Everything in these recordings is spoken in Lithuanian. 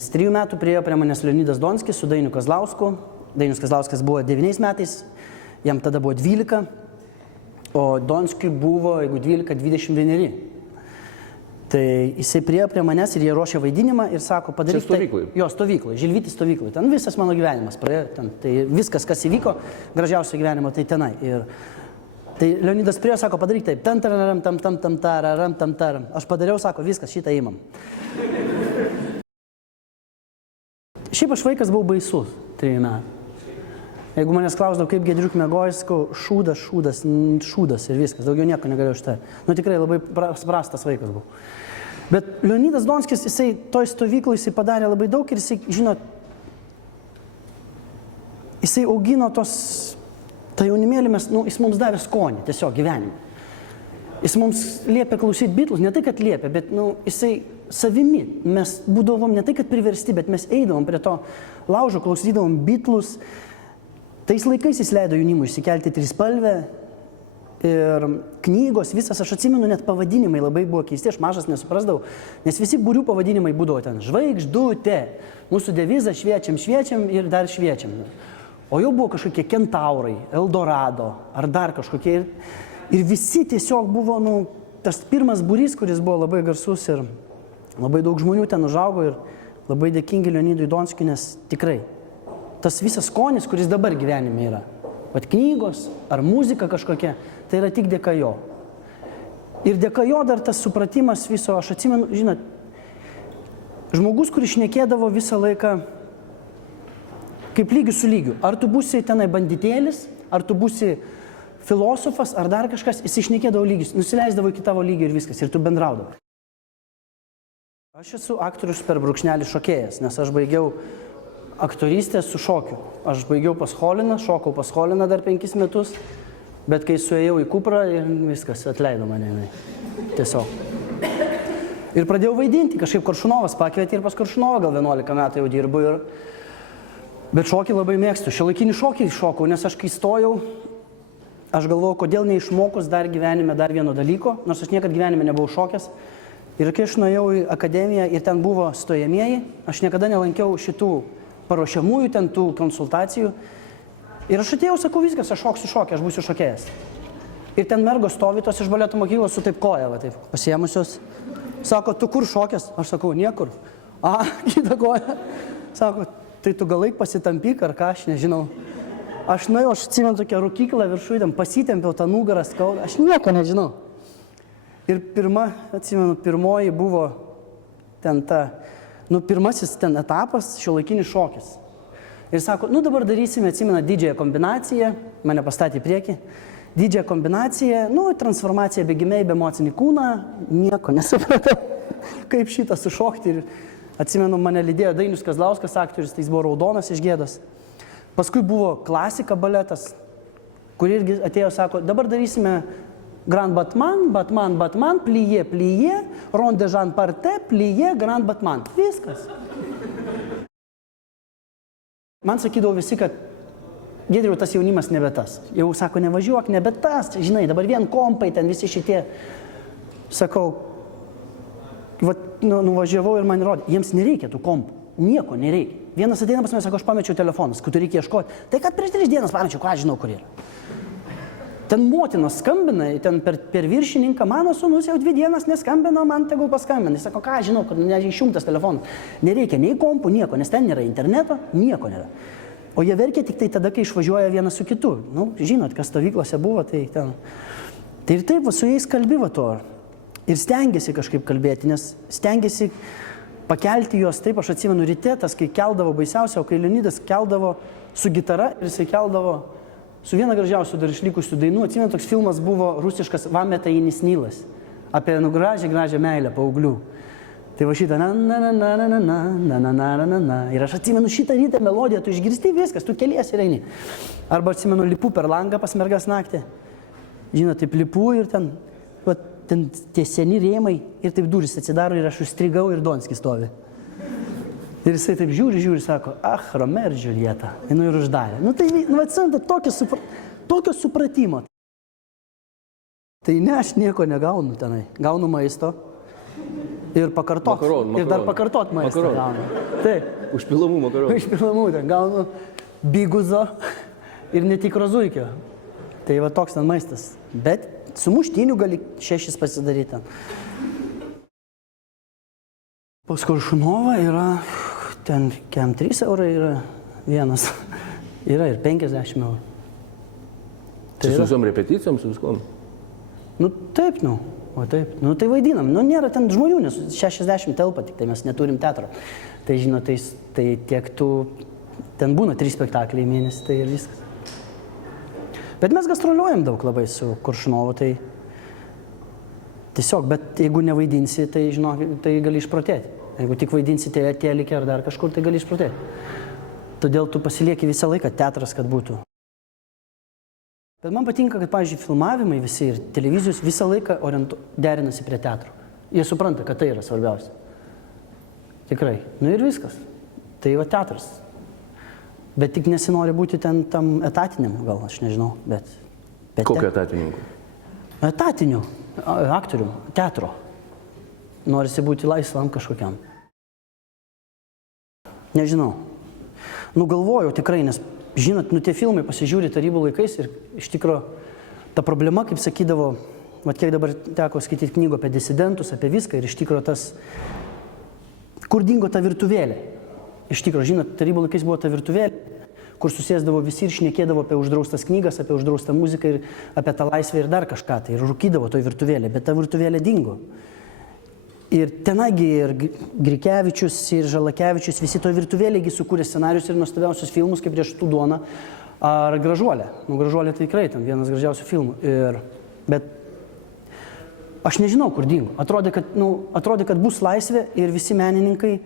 3 metų priėjo prie manęs Leonidas Donskis su Dainiu Kazlausku. Dainius Kazlauskas buvo 9 metais, jam tada buvo 12, o Donskiui buvo, jeigu 12, 21. Tai jisai priėjo prie manęs ir jie ruošė vaidinimą ir sako, padaryk tai. Jo, stovyklai, Žilvytis stovyklai. Ten visas mano gyvenimas praėjo, ten, tai viskas, kas įvyko, gražiausio gyvenimo, tai tenai. Ir tai Leonidas priėjo, sako, padaryk taip, tam. Aš padariau, sako, viskas, šitą įmam. Šiaip aš vaikas buvau baisus 3 metų. Jeigu manęs klausdavo, kaip Giedriuk mėgojus, sakau, šūdas ir viskas, daugiau nieko negalėjau štai. Nu tikrai labai prastas vaikas buvau. Bet Leonidas Donskis, jisai toj stovykloj, jisai padarė labai daug ir jisai, žinot, jisai augino tą jaunimėlį, jis mums davė skonį, tiesiog gyvenimą. Jis mums liepė klausyti Beatlus, ne tai, kad liepė, bet jisai savimi. Mes būdavom ne tai, kad priversti, bet mes eidavom prie to laužo, klausydavom Beatlus. Tais laikais jis leido jaunimui išsikelti trispalvę ir knygos, visas, aš atsimenu, net pavadinimai labai buvo keisti, aš mažas nesuprasdavau, nes visi būrių pavadinimai būdavo ten žvaigždutė, mūsų devizas šviečiam ir dar šviečiam. O jau buvo kažkokie Kentaurai, Eldorado ar dar kažkokie. Ir visi tiesiog buvo, tas pirmas būrys, kuris buvo labai garsus ir labai daug žmonių ten užaugo ir labai dėkingi Leonidui Donskiui, nes tikrai tas visas skonis, kuris dabar gyvenime yra, vat knygos ar muzika kažkokia, tai yra tik dėka jo. Ir dėka jo dar tas supratimas viso, aš atsimenu, žinot, žmogus, kuris šnekėdavo visą laiką kaip lygių su lygiu. Ar tu būsi tenai banditėlis, ar tu būsi filosofas, ar dar kažkas, jis išnekėdavo lygius, nusileisdavo iki tavo lygio ir viskas, ir tu bendraudavo. Aš esu aktorius per brūkšnelį šokėjas, nes aš baigiau aktorystę su šokiu. Aš baigiau pas Choliną, šokau pas Choliną dar 5 metus, bet kai suėjau į Kuprą ir viskas, atleido mane. Tiesiog. Ir pradėjau vaidinti, kažkaip Koršunovas pakvietė ir pas Koršunovą gal 11 metų jau dirbu. Bet šokį labai mėgstu. Šiuolaikinį šokį šokau, nes aš kai stojau, aš galvojau, kodėl neišmokus dar gyvenime dar vieno dalyko, nors aš niekad gyvenime nebuvau šokęs. Ir kai aš nuėjau į akademiją ir ten buvo stojamieji, aš niekada nelankiau šitų paruošiamųjų ten tų konsultacijų. Ir aš atėjau, sakau, viskas, aš šoksiu šokį, aš būsiu šokėjas. Ir ten mergos stovi tos iš baleto mokyklos su taip koja, va taip, pasiemusios. Sako, tu kur šokęs? Aš sakau, niekur. Kita koja. Sako, tai tu gal eik pasitampyk ar ką, aš nežinau. Aš nuėjau, aš atsimenu tokią rūkyklą viršui, pasitempiau tą nugarą skaudą, aš nieko nežinau. Ir pirmoji buvo ten pirmasis ten etapas, šiuolaikinis šokis. Ir sako, dabar darysime, atsimena, didžiąją kombinaciją, mane pastatė į priekį, didžiąją kombinaciją, transformacija bėgimiai, be emocinį kūną, nieko nesupratau, kaip šitą sušokti. Ir atsimenu, mane lydėjo Dainius Kazlauskas, aktorius, tai jis buvo raudonas iš gėdos. Paskui buvo klasika baletas, kur irgi atėjo, sako, dabar darysime Grand Batman, plie, Ron de Jean Parte, plie, Grand Batman. Viskas. Man sakydavo visi, kad Giedriau, tas jaunimas nebe tas. Jau sako, nevažiuok, nebe tas. Žinai, dabar vien kompai, ten visi šitie. Sakau, nuvažiavau ir man rodė, jiems nereikia tų kompų. Nieko nereikia. Vienas ateina pas mane, sako, aš pamečiau telefonas, kur reikia ieškoti. Tai kad prieš 3 dienas pamečiau, ką žinau, kur yra. Ten motinos skambina, ten per viršininką, mano sūnus jau 2 dienas neskambino, man tegul paskambina. Jis sako, ką žinau, kad neišjungtas telefonas. Nereikia nei kompų, nieko, nes ten nėra interneto, nieko nėra. O jie verkia tik tai tada, kai išvažiuoja vienas su kitu. Žinot, kas stovyklose buvo, tai ten. Tai ir taip, su jais kalbėjo to. Ir stengiasi kažkaip kalbėti, nes stengiasi pakelti juos. Taip, aš atsimenu ryte, tas, kai keldavo baisiausia, o kai Leonidas keldavo su gitara ir jisai keldavo su viena gražiausių dar išlikusių dainų. Atsimenu, toks filmas buvo rusiškas Vametainis Nilas, apie gražią meilę paauglių. Tai va šitą ir aš atsimenu šitą rytą melodiją, tu išgirsti viskas, tu keliesi ir eini. Arba atsimenu, lipu per langą pas mergas naktį. Žinot, taip lipu ir ten tie seni rėmai ir taip durys atsidaro ir aš užstrigau ir Donskis stovi. Ir jisai taip žiūri, sako, Romeo ir Džiuljeta. Ir uždarė. Tai tokio supratimo. Tai ne, aš nieko negaunu tenai. Gaunu maisto, Ir pakartot. Makaronų. Ir dar pakartot maistą gaunu. Taip. Užpilamų makaronų. Užpilamų, ten gaunu biguzo ir netikro zuikio. Tai va toks ten maistas. Bet su muštiniu gali 6 pasidaryti. Pas Koršunovą yra, ten kem 3 eurai yra vienas. Yra ir 50 eurų. Tai su visom repeticijom, su viskom? Nu taip, o taip. Nu tai vaidinam. Nu nėra ten žmonių, nes 60 telpa, tik tai mes neturim teatro. Tai žinot, tai tiek tų, ten būna 3 spektakliai į mėnesį, tai ir viskas. Bet mes gastroliuojam daug labai su Koršunovu, tai tiesiog, bet jeigu nevaidinsi, tai žinok, tai gali išprotėti. Jeigu tik vaidinsi Telikę ar dar kažkur, tai gali išprotėti. Todėl tu pasilieki visą laiką teatras, kad būtų. Bet man patinka, kad, pavyzdžiui, filmavimai visi ir televizijos visą laiką derinasi prie teatro. Jie supranta, kad tai yra svarbiausia. Tikrai. Nu ir viskas. Tai va teatras. Bet tik nesinori būti ten tam etatiniam, gal, aš nežinau, bet Kokio etatininku? Etatiniu, aktorium, teatro. Norisi būti laisvam kažkokiam. Nežinau. Nu galvoju tikrai, nes, žinot, nu tie filmai pasižiūri tarybų laikais ir iš tikro ta problema, kaip sakydavo, vat kiek dabar teko skaityti knygų apie disidentus, apie viską ir iš tikro tas, kur dingo ta virtuvėlė. Iš tikro, žinot, tarybų laikais buvo ta virtuvėlė, kur susėsdavo visi ir šnekėdavo apie uždraustas knygas, apie uždraustą muziką ir apie tą laisvę ir dar kažką tai. Ir rūkydavo toj virtuvėlė, bet ta virtuvėlė dingo. Ir tenagi ir Grikevičius, ir Žalakevičius, visi to virtuvėlėgi sukūrė scenarius ir nuostabiausius filmus, kaip Riešutų duona ar Gražuolė. Nu, Gražuolė tai tikrai ten vienas gražiausių filmų. Bet aš nežinau, kur dingo. Atrodė, kad bus laisvė ir visi menininkai,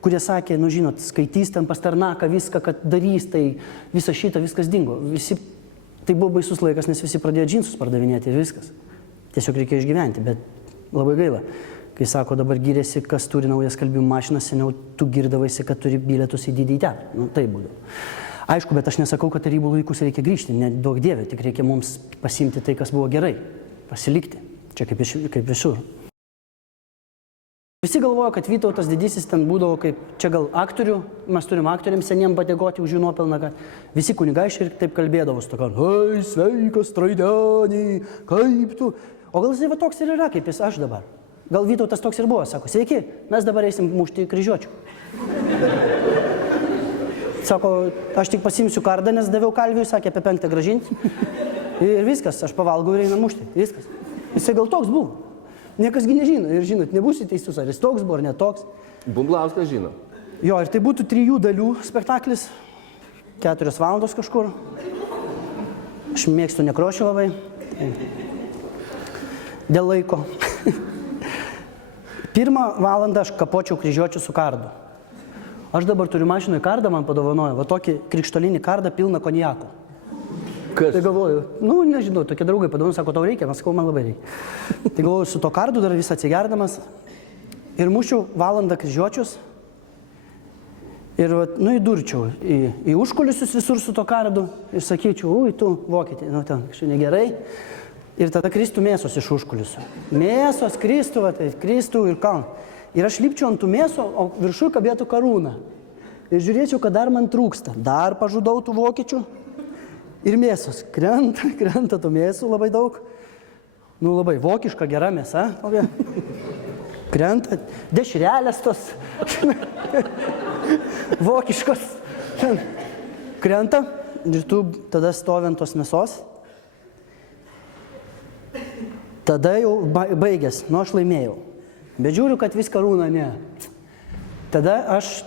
kurie sakė, nu žinot, skaitys ten Pasternaką viską, kad darys, tai visą šitą, viskas dingo. Tai buvo baisus laikas, nes visi pradėjo džinsus pardavinėti ir viskas. Tiesiog reikėjo išgyventi, bet labai gaila. Kai sako, dabar gyrėsi, kas turi naujas skalbimų mašiną, seniau tu girdavaisi, kad turi bilietus į didįjį teatrą. Nu, tai būdavo. Aišku, bet aš nesakau, kad tarybų laikus reikia grįžti, nedaug dievė, tik reikia mums pasimti tai, kas buvo gerai, pasilikti. Čia kaip visur. Visi galvoja, kad Vytautas didysis ten būdavo kaip, čia gal aktorių, mes turim aktoriams seniem padėkoti už jų nuopelną, kad visi kunigaikščiai ir taip kalbėdavo su tokia, hei, sveikas, Traidenį, kaip tu. O gal jis va toks ir yra, kaip jis aš dabar. Gal Vytautas toks ir buvo, sako, sveiki, mes dabar eisim mušti kryžiuočių. Sako, aš tik pasimsiu kardą, nes daviau kalviui, sakė apie 5 grąžinti. Ir viskas, aš pavalgau ir einam mušti, viskas. Jisai gal toks buvo. Niekasgi nežino ir žinot, nebūsi teisus, ar jis toks buvo ar netoks. Bumblauskas žino. Jo, ir tai būtų 3 dalių spektaklis, 4 valandos kažkur. Aš mėgstu nekrošių labai. Dėl laiko. 1 valandą aš kapočiau kryžiuočių su kardu. Aš dabar turiu mašinoje kardą, man padovanojo, va tokį krikštolinį kardą pilną konjako. Kas? Tai galvoju, nu nežinau, tokie draugai padovanojo, sako, tau reikia, man sakau, man labai reikia. Tai galvoju, su to kardu dar visą atsigerdamas ir mušiau valandą kryžiuočius ir, nu, įdurčiau į užkulisius visur su to kardu ir sakyčiau, ui, tu vokietė, nu, ten kažkaip negerai. Ir tada kristų mėsos iš užkulisių. Mėsos, kristų, va, tai kristų ir kaln. Ir aš lipčiau ant tų mėsų, o viršui kabėtų karūna. Ir žiūrėčiau, kad dar man trūksta. Dar pažudau tų vokiečių. Ir mėsos. Krenta tų mėsų labai daug. Nu, labai vokiška, gera mėsa. Krenta. Dešrelės tos. Vokiškos. Krenta. Ir tu tada stovi ant tos mėsos. Tada jau baigęs, nu aš laimėjau. Bet žiūriu, kad vis karūna ne. Tada aš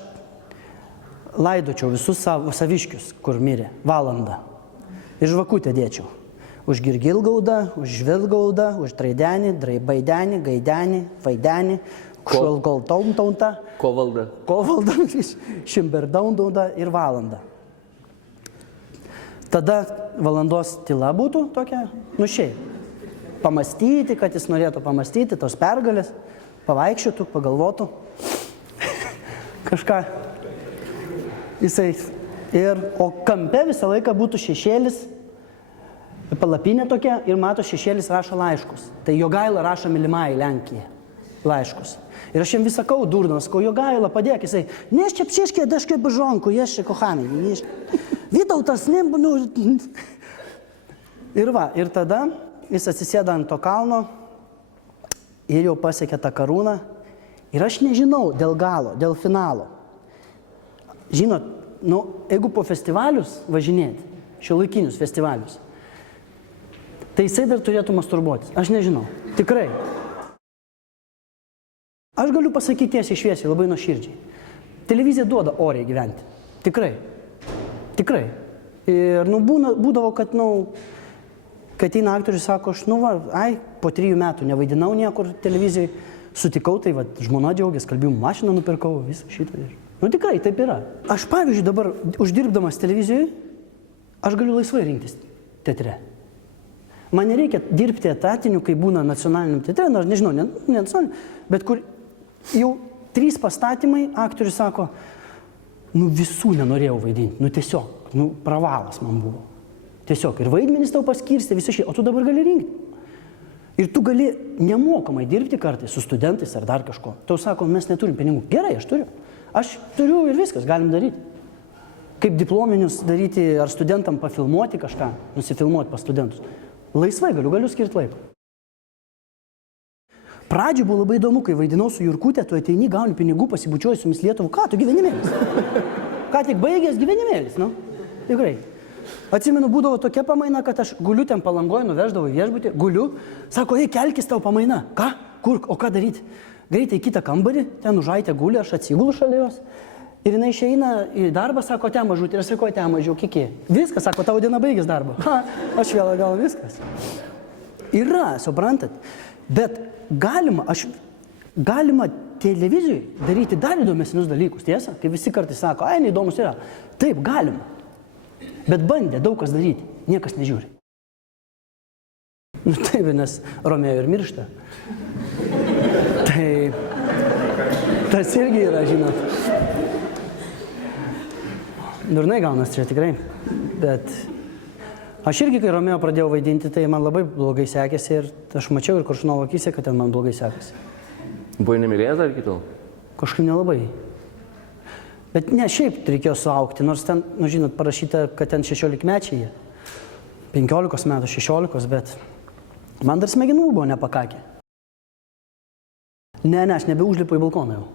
laidočiau visus saviškius, kur mirė, valandą. Ir žvakutę dėčiau. Už Girgilgaudą, už Žvilgaudą, už Traidenį, Draibaidenį, Gaidenį, Vaidenį, Kšolgoltauntauntą, Kovaldą, Šimberdaundaudą ir valandą. Tada valandos tyla būtų tokia, nu šiaip. Pamastyti, kad jis norėtų pamastyti, tos pergalės, pavaikščiotų, pagalvotų, kažką. O kampe visą laiką būtų šešėlis, palapinė tokia ir mato šešėlis rašo laiškus. Tai Jogaila rašo mylimai Lenkija. laiškus. Ir aš jam vis sakau, durdamas, ko jo gaila, padėk, jisai, neš čia pšiškė, daškai bažonku, ješ čia kohanai, neš. Vytautas, nu. Ir va, ir tada jis atsisėda ant to kalno ir jau pasiekė tą karūną. Ir aš nežinau dėl galo, dėl finalo. Žinot, nu, jeigu po festivalius važinėti, šiuolaikinius festivalius, tai jisai dar turėtų masturbuotis. Aš nežinau. Tikrai. Aš galiu pasakyti tiesiai šviesiai, labai nuoširdžiai. Televizija duoda oriai gyventi. Tikrai. Tikrai. Ir nu, būdavo, kad, nu, kad ateina aktorius, sako, aš, nu, va, po 3 metų nevaidinau niekur televizijai, sutikau, tai va, žmona džiaugiasi, kalbėjau, mašiną nupirkau, visą šitą. Nu, tikrai, taip yra. Aš, pavyzdžiui, dabar uždirbdamas televizijoje, aš galiu laisvai rinktis teatre. Man nereikia dirbti etatiniu, kai būna nacionaliniam teatre, nors nežinau, ne nacionaliniam, bet kur jau 3 pastatymai, aktorius sako, nu visų nenorėjau vaidinti, nu tiesiog, nu pravalas man buvo. Tiesiog, ir vaidmenys tau paskirstė, visi šie, o tu dabar gali rinkti. Ir tu gali nemokamai dirbti kartais su studentais ar dar kažko. Tau sako, mes neturim pinigų. Gerai, aš turiu. Aš turiu ir viskas, galim daryti. Kaip diplominius daryti, ar studentam pafilmuoti kažką, nusifilmuoti pas studentus. Laisvai galiu skirti laiko. Pradžioj buvo labai įdomu, kai vaidinau su Jurkutė, tu ateini, gauni pinigų, pasibučiuoji su mis Lietuvu. Ką, tu gyvenimėlis? Ką tik baigęs gyvenimėlis, nu? Tikrai. Atsimenu, būdavo tokia pamaina, kad aš guliu ten Palangoje, nuveždavau į viešbutį, guliu, sako, ei, kelkis tau pamaina. Ką? Kur? O ką daryti? Greitai į kitą kambarį, ten užaitę gulį, aš atsigulu šalia jos. Ir jinai išeina į darbą, sako, ten mažutį, ir aš sakau, ten mažiau, kiki. Viskas, sako, tavo diena baigęs darbą. Ha, aš vėl gal viskas. Yra, suprantat. Bet galima televizijoje daryti dar įdomesnius dalykus, tiesa? Kai visi kartais sako, ai, neįdomus yra. Taip, galima. Bet bandė daug kas daryti, niekas nežiūri. Nu taip, nes Romeo ir miršta. Tai tas irgi yra, žinot. Durnai gaunas čia tikrai. Bet aš irgi, kai Romeo pradėjau vaidinti, tai man labai blogai sekėsi ir aš mačiau ir Koršunovo akyse, kad ten man blogai sekėsi. Buvai nemylėjęs ar iki tol? Kažkaip nelabai. Bet ne, šiaip reikėjo suaugti, nors ten, nu žinot, parašyta, kad ten 16-mečiai, 15 metų, 16, bet man dar smegenų buvo nepakakę. Ne, aš nebeužlipu į balkoną jau.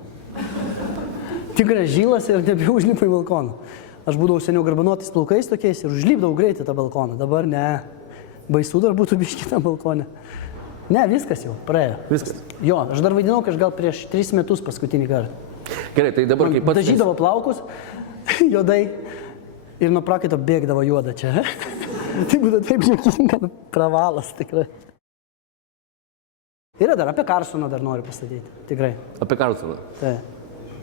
Tikrai žylas ir nebeužlipu į balkoną. Aš būdavau seniau garbanotais plaukais tokiais ir užlipdavau greitai tą balkoną. Dabar ne, baisu dar būtų biškį tą balkoną. Ne, viskas jau, praėjo. Viskas. Jo, aš dar vaidinau, kai aš gal prieš 3 metus paskutinį kartą. Gerai, tai dabar kaip pats... Dažydavo plaukus, juodai, ir nuo prakaito bėgdavo juoda čia. Tai būtų taip juokinga, pravalas tikrai. Yra dar, apie Karlsoną dar noriu pastatyti, tikrai. Apie Karlsoną? Tai.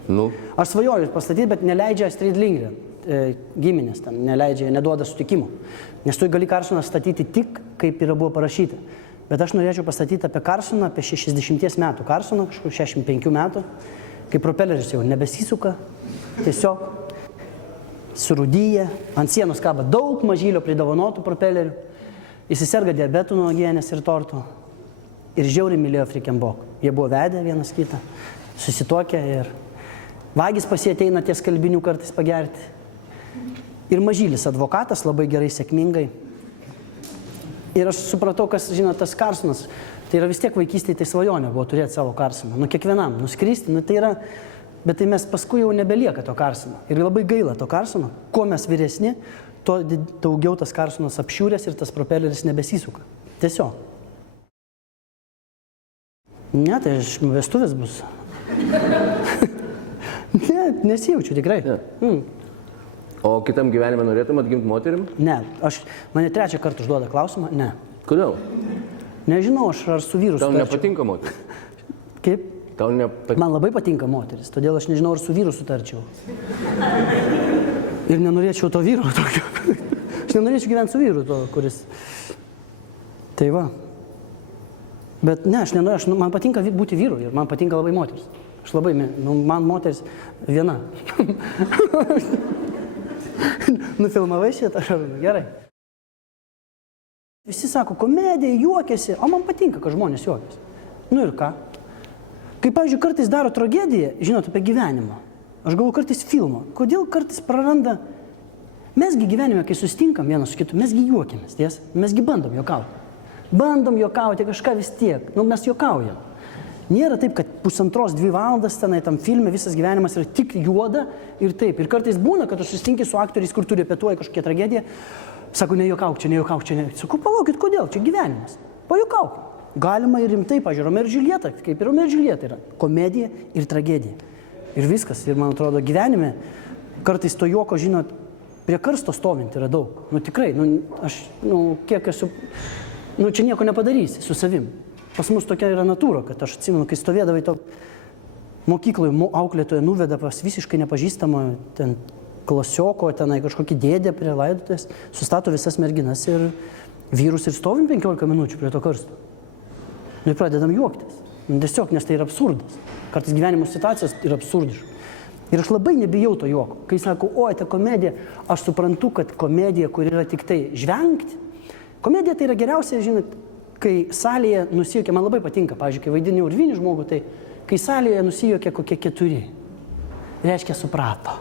Nu? Aš svajoju pastatyti, bet neleidžia Astrid Lindgren, giminės ten, neleidžia, neduoda sutikimų. Nes tu gali Karlsoną statyti tik, kaip yra buvo parašyta. Bet aš norėčiau pastatyti apie Karlsoną, apie 60 metų Karlsoną, kažkur 65 metų. Kai propeleris jau nebesisuka, tiesiog surūdyja, ant sienos kaba daug mažylio pridovanotų propelerių, jis serga diabetų nuo uogienės ir tortų ir žiauriai mylėjo Frickenbok. Jie buvo vedę vienas kitą, susituokę ir vagis pas jį ateina ties kalbinių kartais pagerti. Ir mažylis advokatas labai gerai, sėkmingai. Ir aš supratau, kas, žinot, tas Karlsonas, tai yra vis tiek vaikystėje tai svajonė buvo turėti savo Karlsoną. Nu, kiekvienam, nuskristi, nu tai yra, bet tai mes paskui jau nebelieka to Karlsono. Ir labai gaila to Karlsono. Kuo mes vyresni, tuo daugiau tas Karlsonas apšiūrės ir tas propeleris nebesisuka. Tiesiog. Ne, tai vestuvės bus. Ne, nesijaučiu tikrai. Ne. O kitam gyvenime norėtum atgimti moterim? Ne, mane 3 kartą užduoda klausimą, ne. Kodėl? Nežinau, aš ar su vyru Tau sutarčiau. nepatinka moteris? Kaip? Tau nepatinka? Man labai patinka moteris, todėl aš nežinau, ar su vyru sutarčiau. Ir nenorėčiau to vyro tokio. Aš nenorėčiau gyventi su vyru to, kuris... Tai va. Bet ne, man patinka būti vyru ir man patinka labai moteris. Aš labai, man moteris viena. Nufilmavai šitą, gerai. Visi sako, komedija, juokiasi, o man patinka, kad žmonės juokiasi. Nu ir ką? Kai, pavyzdžiui, kartais daro tragediją, žinot, apie gyvenimą. Aš galvoju kartais filmą. Kodėl kartais praranda... Mesgi gyvenime, kai susitinkam vienas su kitu, mesgi juokiamės, ties? Mesgi bandom juokauti. Bandom juokauti kažką vis tiek. Nu, mes juokaujam. Nėra taip, kad 1,5–2 valandas tenai tam filme visas gyvenimas yra tik juoda ir taip. Ir kartais būna, kad tu susitinki su aktoriais, kur tu repetuoji kažkokią tragediją. Sako, nejuokauk čia, nejuokauk čia. Sakau, palaukit, kodėl? Čia gyvenimas. Pajuokauk. Galima ir rimtai, pažiūrėjau, Romeo ir Džiuljeta, kaip ir Romeo ir Džiuljeta yra. Komedija ir tragedija. Ir viskas. Ir man atrodo, gyvenime kartais to juoko, žinot, prie karsto stovint yra daug. Nu tikrai, kiek esu, čia nieko nepadarysi su savim. Pas mus tokia yra natūra, kad aš atsimenu, kai stovėdavai to mokykloje, auklėtoje nuveda pas visiškai nepažįstamą ten klasioko, tenai kažkokį dėdę prie laidotės, sustato visas merginas ir vyrus ir stovim 15 minučių prie to karsto. Ir pradedam juoktis. Tiesiog, nes tai yra absurdas. Kartais gyvenimo situacijos yra absurdiškos. Ir aš labai nebijau to juoko. Kai sako, oi, ta komedija, aš suprantu, kad komedija, kur yra tik tai žvengti, komedija tai yra geriausia, žinot, kai salėje nusijuokia, man labai patinka, pavyzdžiui, kai vaidini urvinį žmogų, tai kai salėje nusijuokia kokie 4, reiškia suprato.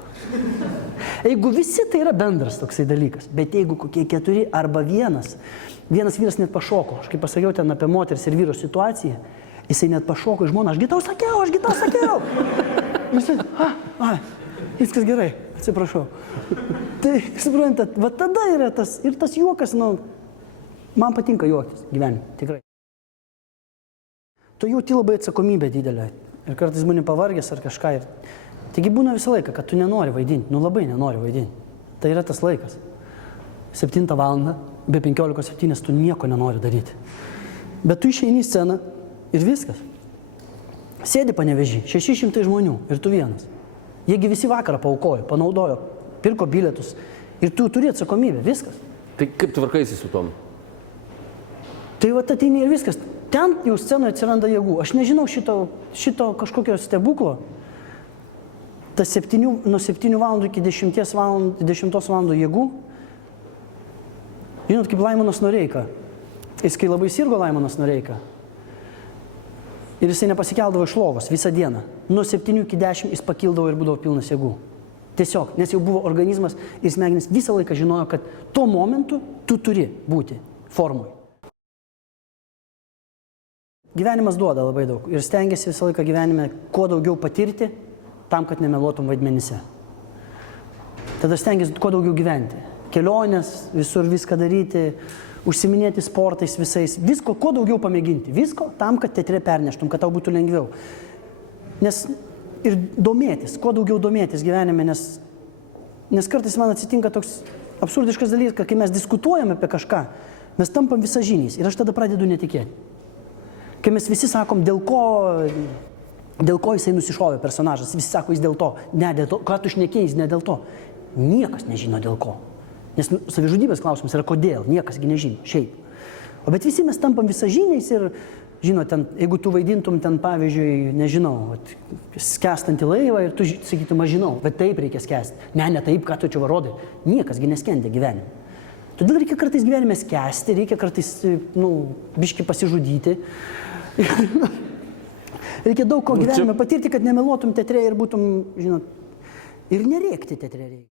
Jeigu visi, tai yra bendras toksai dalykas, bet jeigu kokie 4 arba vienas vyras net pašoko, aš kaip pasakiau ten apie moters ir vyro situaciją, jisai net pašoko į žmoną, aš gi tau sakiau. Viskas gerai, atsiprašau. Tai, suprantat, va tada yra tas, ir tas juokas, man patinka juoktis gyvenime, tikrai. Tu jauti labai atsakomybę didelę ir kartais būni pavargęs ar kažką. Taigi būna visą laiką, kad tu nenori vaidinti, labai nenori vaidinti. Tai yra tas laikas. 7 valandą, be 15:07 tu nieko nenori daryti. Bet tu išeini į sceną ir viskas. Sėdi Panevėžy, 600 žmonių ir tu vienas. Jiegi visi vakarą paaukojo, panaudojo, pirko bilietus ir tu turi atsakomybę, viskas. Tai kaip tvarkaisi su tom? Tai va ateini ir viskas. Ten jau scenoje atsiranda jėgų. Aš nežinau šito kažkokio stebuklo. Tas nuo 7 valandų iki 10 valandų jėgų. Žinot, kaip Laimonas Noreika. Jis kai labai sirgo Laimonas Noreika. Ir jisai nepasikeldavo iš lovos visą dieną. Nuo 7 iki 10 jis pakildavo ir būdavo pilnas jėgų. Tiesiog, nes jau buvo organizmas ir smegenys visą laiką žinojo, kad tuo momentu tu turi būti formui. Gyvenimas duoda labai daug ir stengiasi visą laiką gyvenime kuo daugiau patirti, tam, kad nemeluotum vaidmenyse. Tada stengiasi kuo daugiau gyventi. Kelionės, visur viską daryti, užsiminėti sportais visais, visko kuo daugiau pamėginti. Visko tam, kad teatre perneštum, kad tau būtų lengviau. Nes ir domėtis, kuo daugiau domėtis gyvenime, nes kartais man atsitinka toks absurdiškas dalykas, kai mes diskutuojame apie kažką, mes tampam visažiniais ir aš tada pradedu netikėti. Kai mes visi sakom, dėl ko jisai nusišovė personažas, visi sako, jis dėl to, ne dėl to, ką tu šnekėjai, jis ne dėl to. Niekas nežino dėl ko. Nes savižudybės klausimas yra kodėl, niekasgi nežino, šiaip. O bet visi mes tampam visažiniais ir, žinot, ten, jeigu tu vaidintum ten, pavyzdžiui, nežinau, skęstantį laivą ir tu sakytum, aš žinau, bet taip reikia skęsti. Ne taip, ką tu čia varodai. Niekasgi neskendė gyvenime. Todėl reikia kartais gyvenime skęsti, reikia kartais, biškį pasižudyti. Reikia daug ko gyvenime patirti, kad nemeluotum teatre ir būtum, žinot, ir nerėkti teatre reikia.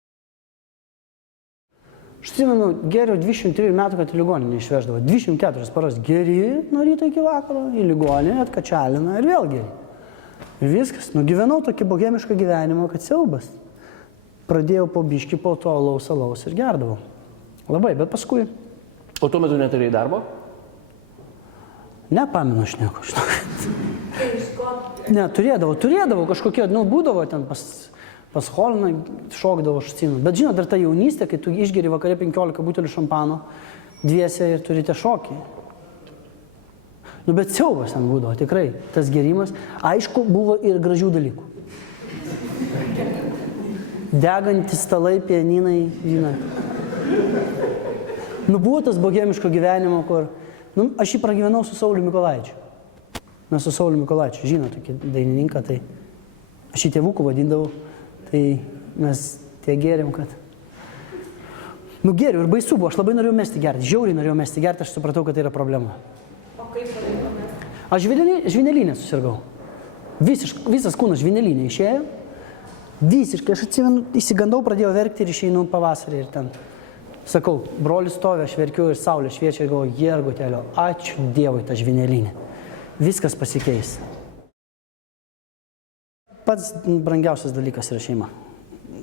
Aš atsimenu, geriau 23 metų, kad į ligoninę išveždavo. 24 paras geri nuo ryto iki vakaro, į ligoninę atkačialina ir vėl geri. Ir viskas. Gyvenau tokį bohemišką gyvenimą, kad siaubas. Pradėjau po biškį, po to alaus ir gerdavau. Labai, bet paskui. O tuo metu neturėjai darbo? Nepamenu aš nieko. Ne, turėdavau kažkokie, būdavo ten pas Holiną, šokdavo aš atsimenu. Bet žinot, dar ta jaunystė, kai tu išgeri vakare 15 butelių šampano, dviese ir turite šokį. Bet siaubas ten būdavo, tikrai, tas gerimas. Aišku, buvo ir gražių dalykų. Degantys stalai, pianinai, žinot. Buvo tas bohemiško gyvenimo, kur... Aš jį pragyvenau su Sauliu Mykolaičiu. Mes su Sauliu Mykolaičiu, žinot, tokį dainininką, tai aš jį tėvuku vadindavau, tai mes tiek gėrėm, kad... Gėriau ir baisu buvo, aš labai norėjau mesti gerti, žiauriai norėjau mesti gerti, aš supratau, kad tai yra problema. O kaip pavyko mesti? Aš žvynelinę susirgau. Visas kūnas žvynelinė išėjo. Visiškai, aš atsimenu, įsigandau, pradėjau verkti ir išeinu pavasarį ir ten. Sakau, brolis stovi, aš verkiu ir saulė šviečia ir galvoju, Jergutelio, ačiū Dievui tą žvynelinę. Viskas pasikeis. Pats brangiausias dalykas yra šeima.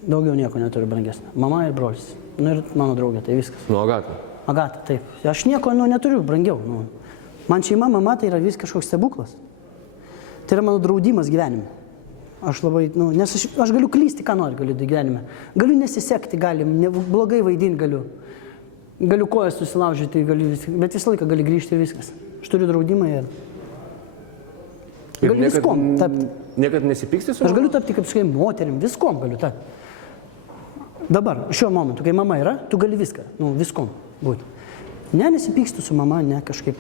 Daugiau nieko neturiu brangesnio. Mama ir brolis. Ir mano draugė, tai viskas. Nu, Agata. Agata, taip. Aš nieko neturiu brangiau. Man šeima, mama tai yra vis kažkoks stebuklas. Tai yra mano draudimas gyvenime. Aš labai, nes aš galiu klysti, ką noriu galiu gyvenime. Galiu nesisekti, blogai vaidinti galiu. Galiu kojas susilaužyti, bet visą laiką gali grįžti ir viskas. Aš turiu draudimą ir... Galiu viskom tapti. Niekad nesipyksti su mama? Aš galiu tapti kaip su moterim, viskom galiu tapti. Dabar, šiuo momentu, kai mama yra, tu gali viską, viskom būti. Nesipykstu su mama, kažkaip...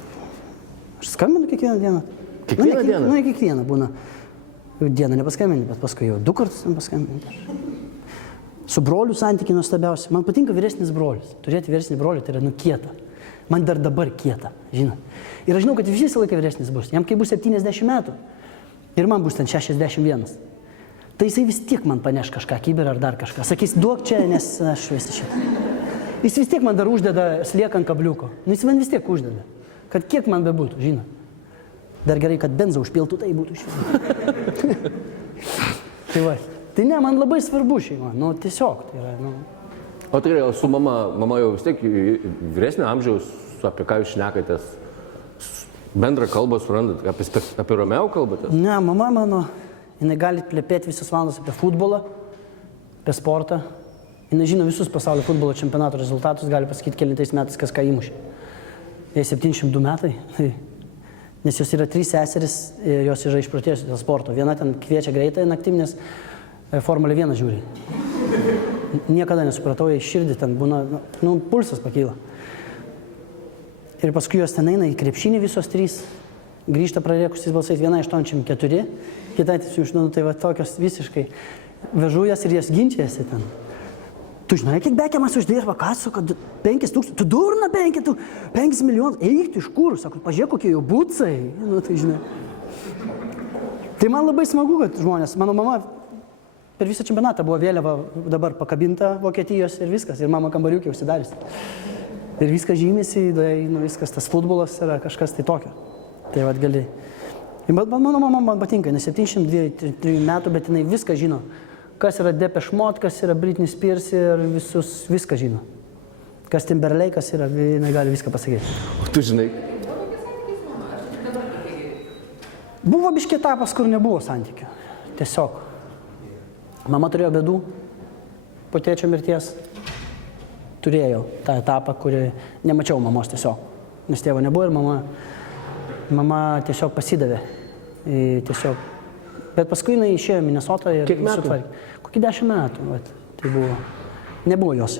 Aš skambinu kiekvieną dieną. Kiekvieną dieną? Kiekvieną būna. Dieną nepaskambinti, bet paskui jau 2 kartus paskambinti. Su broliu santykiai nuostabiausi. Man patinka vyresnis brolis. Turėti vyresnį brolį tai yra kieta. Man dar dabar kieta, žinot. Ir aš žinau, kad visą laiką vyresnis bus. Jam kai bus 70 metų ir man bus ten 61. Tai jisai vis tiek man paneš kažką, kibirą ar dar kažką. Sakys, duok čia, nes aš visą šitą. Jis vis tiek man dar uždeda slieką ant kabliuko. Jis man vis tiek uždeda. Kad kiek man bebūtų, žinot. Dar gerai, kad benzą užpiltų, tai būtų šitą. Tai va. Tai ne, man labai svarbu šeima. Tiesiog. Tai yra, O tikrai, su mama jau vis tiek vyresnio amžiaus, apie ką jūs šnekatės, bendrą kalbą surandat, apie Romeo kalbatės? Ne, mama mano, jinai gali plepėti visas valandas apie futbolą, apie sportą. Jinai žino visus pasaulio futbolo čempionato rezultatus, gali pasakyti kelintais metais, kas ką įmušė. Jai 702 metai. Nes jos yra 3 seseris ir jos yra išprotėjusios dėl sporto. Viena ten kviečia greitai naktim, nes Formulę 1 žiūri. Niekada nesupratau, jai širdį ten būna, pulsas pakyla. Ir paskui jos ten eina į krepšinį visos 3, grįžta prarėkusiais balsais, viena 84, kita tai va tokios visiškai vežu jas ir jas ginčiasi ten. Tu žinai, kiek Bekemas uždirba, ką su, kad 5 000, tu durna 5 milijonus, eik tu iš kur, sako, pažiūrėk, kokie jau bucai, tai žinai. Tai man labai smagu, kad žmonės, mano mama per visą čempionatą buvo vėliava dabar pakabinta Vokietijos ir viskas, ir mama kambariukė užsidarys. Ir viskas žymėsi, viskas tas futbolas yra kažkas tai tokio. Tai vad gali. Mano mama man patinka, nes 703 metų, bet jinai viską žino. Kas yra Depeche Mode, kas yra Britney Spears ir viską žino. Kas Timberlake, kas yra, jinai gali viską pasakyti. O tu žinai? Buvo biškį etapas, kur nebuvo santykių. Tiesiog. Mama turėjo bėdų po tėčio mirties. Turėjau tą etapą, kurį nemačiau mamos tiesiog. Nes tėvo nebuvo ir mama tiesiog pasidavė. Tiesiog. Bet paskui jinai išėjo į Minnesotą ir sutvarkė. Kokį 10 metų. Vat, tai buvo. Nebuvo jos.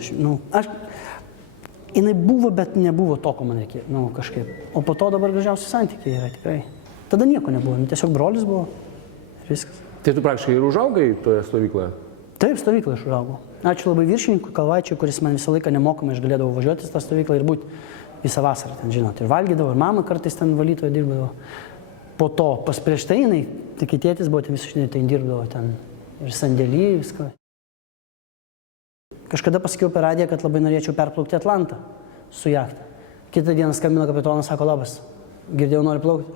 Jinai buvo, bet nebuvo to, ko man reikėjo. Kažkaip. O po to dabar gražiausi santykiai yra tikrai. Tada nieko nebuvo. Tiesiog brolis buvo. Ir viskas. Tai tu praktiškai ir užaugai toje stovykloje? Taip, stovykloje aš užaugau. Ačiū labai viršininkui Kalvaičiui, kuris man visą laiką nemokamai aš galėdavau važiuoti į tą stovyklą ir būti visą vasarą ten, žinot. Ir valgydavau, ir mama kartais ten valytojo dirbdavo. Po to, prieš tai jinai, tik tėtis buvo, visiškai tai dirbdavo ten ir sandėly, viską. Kažkada pasakiau per radiją, kad labai norėčiau perplaukti Atlantą su jachta. Kitą dieną skambino kapitonas, sako, labas, girdėjau, nori plaukti.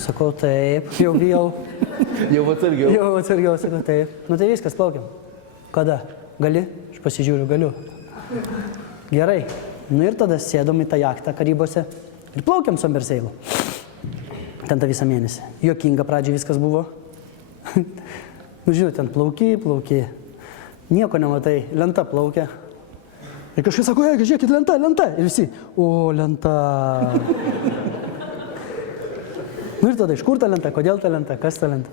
Sakau, taip, jau bijau. Jau atsargiau. Jau atsargiau, sakau, taip. Tai viskas, plaukiam. Kada? Gali? Aš pasižiūriu, galiu. Gerai. Ir tada sėdom į tą jachtą Karibose ir plaukiam su Amberseilu. Ten tą visą mėnesį. Juokinga pradžiai viskas buvo. Žiūrėjau, ten plauki. Nieko nematai, lenta plaukia. Ir kažkas sako, žiūrėkit, lenta. Ir visi, o, lenta. Ir tada, iš kur ta lenta, kodėl ta lenta, kas ta lenta.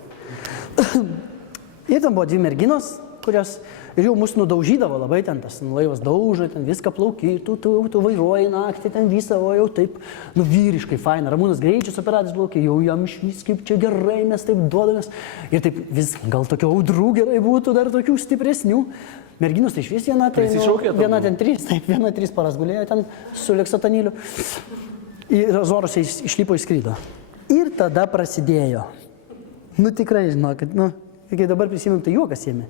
Ir ten buvo 2 merginos, kurios ir jau mus nudaužydavo labai ten, tas laivas daužo, ten viską plauki, tu vairuoji naktį, ten visą, o jau taip, vyriškai, faina. Ramūnas Greičius operatės plaukia, jau jam išvis kaip čia gerai, mes taip duodamės. Ir taip vis, gal tokių audrų gerai būtų, dar tokių stipresnių. Merginos tai iš vis viena, tai viena ten 3, taip, viena 3 paras gulėjo ten su leksotaniliu. Ir Azoruose išlipo į skrydą. Ir tada prasidėjo. Nu tikrai, žinokit, nu, kai dabar prisimenu, tai juokas ėmė.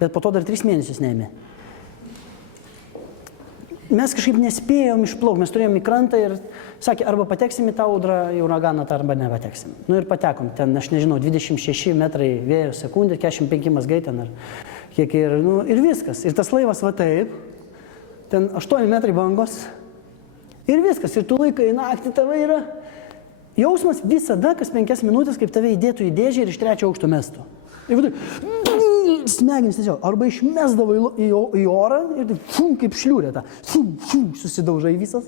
Bet po to dar 3 mėnesius neėmė. Mes kažkaip nespėjom išplaukti, mes turėjom į krantą ir sakė, arba pateksim į tą audrą, į uraganą, arba nepateksim. Nu ir patekom, ten, aš nežinau, 26 metrai vėjo sekundė, 45 mazgai ten, ar kiek ir, nu, ir viskas. Ir tas laivas va taip, ten 8 metrai bangos, ir viskas. Ir tu laikai naktį tave yra jausmas visada, kas 5 minutės, kaip tave įdėtų į dėžę ir iš 3 aukšto mestų. Ir vadai, smegenys tiesiog, arba išmesdavo į orą ir taip, kaip šliūrė tą, susidaužai visas.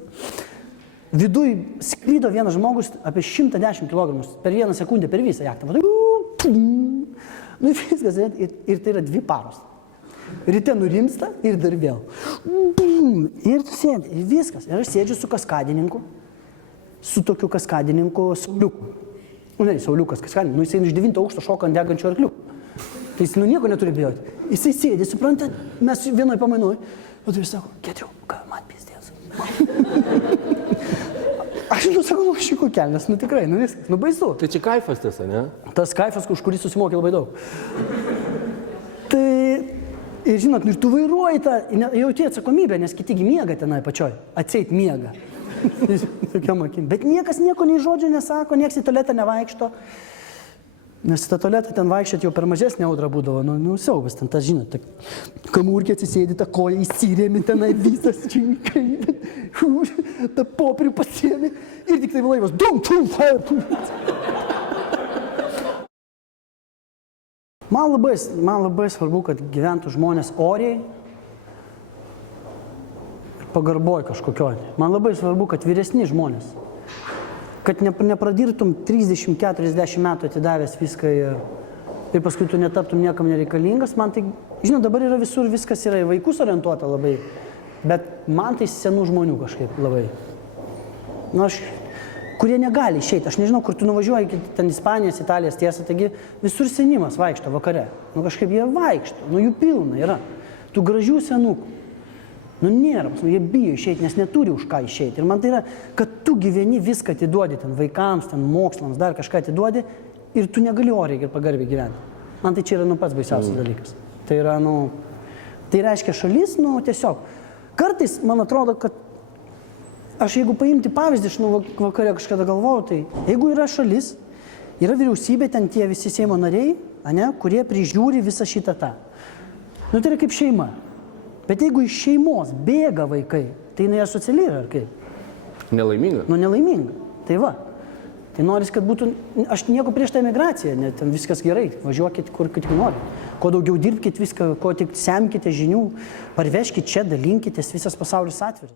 Viduj sklydo vienas žmogus apie 110 kg per 1 sekundę per visą jachtą. Nu ir viskas, ir tai yra 2 paros. Ryte nurimsta ir dar vėl. Ir tu sėdi, ir viskas. Ir aš sėdžiu su kaskadininku, su tokiu kaskadininku Sauliuku. Nu, ne, Sauliukas kaskadininkas, nu jisai iš 9 aukšto šoka ant degančių arklių. Tai jis nu nieko neturi bijoti. Jisai sėdi, suprantat, mes vienoj pamainoj, o tu vis sako, Giedriau, ką man pizdės? Aš sakau, nu šiko kelnes, nu tikrai, nu viskas, nu baisu. Tai čia kaifas tas, ne? Tas kaifas, už kurį susimokė labai daug. Tai, ir žinot, nu ir tu vairuoji tą, jauti atsakomybę, nes kitigi miega tenai pačioj, atseit miega. Bet niekas nieko nei žodžio nesako, nieks į tualetą nevaikšto. Nes į tą tualetą ten vaikščiat jau per mažesnį audrą būdavo, nu siaubas ten, tas žinot, kamurkė atsisėdi, tą koją įsirėmi tenai visas činkai, tą popierių pasiėmi ir tik tai laivas, Man labai svarbu, kad gyventų žmonės oriai, pagarboj kažkokioj. Man labai svarbu, kad vyresni žmonės, kad nepradirtum 30-40 metų atidavęs viską ir paskui tu netaptum niekam nereikalingas. Man tai, žinot, dabar yra visur, viskas yra į vaikus orientuota labai, bet man tai senų žmonių kažkaip labai. Nu, kurie negali išeiti. Aš nežinau, kur tu nuvažiuoji, ten Ispanijos, Italijos tiesa, taigi visur senimas vaikšto vakare. Nu kažkaip jie vaikšto, nu jų pilna yra. Tų gražių senukų. Nu nėra, jie bijo išeiti, nes neturi už ką išeiti. Ir man tai yra, kad tu gyveni viską atiduodi, ten vaikams, ten mokslams, dar kažką atiduodi ir tu negali oriai ir pagarbiai gyventi. Man tai čia yra pats baisiausias dalykas. Tai yra, tai reiškia šalis, tiesiog. Kartais man atrodo, kad aš jeigu paimti pavyzdį, aš vakare kažkada galvojau, tai jeigu yra šalis, yra vyriausybė, ten tie visi Seimo nariai, kurie prižiūri visą šitą tą. Tai yra kaip šeima. Bet jeigu iš šeimos bėga vaikai, tai jinai asociali yra, ar kaip? Nelaiminga. Nelaiminga. Tai va. Tai noris, kad būtų, aš nieko prieš tą emigraciją, net ten viskas gerai, važiuokit kur tik nori. Kuo daugiau dirbkit viską, ko tik semkite žinių, parveškit čia, dalinkitės, visas pasaulis atviras.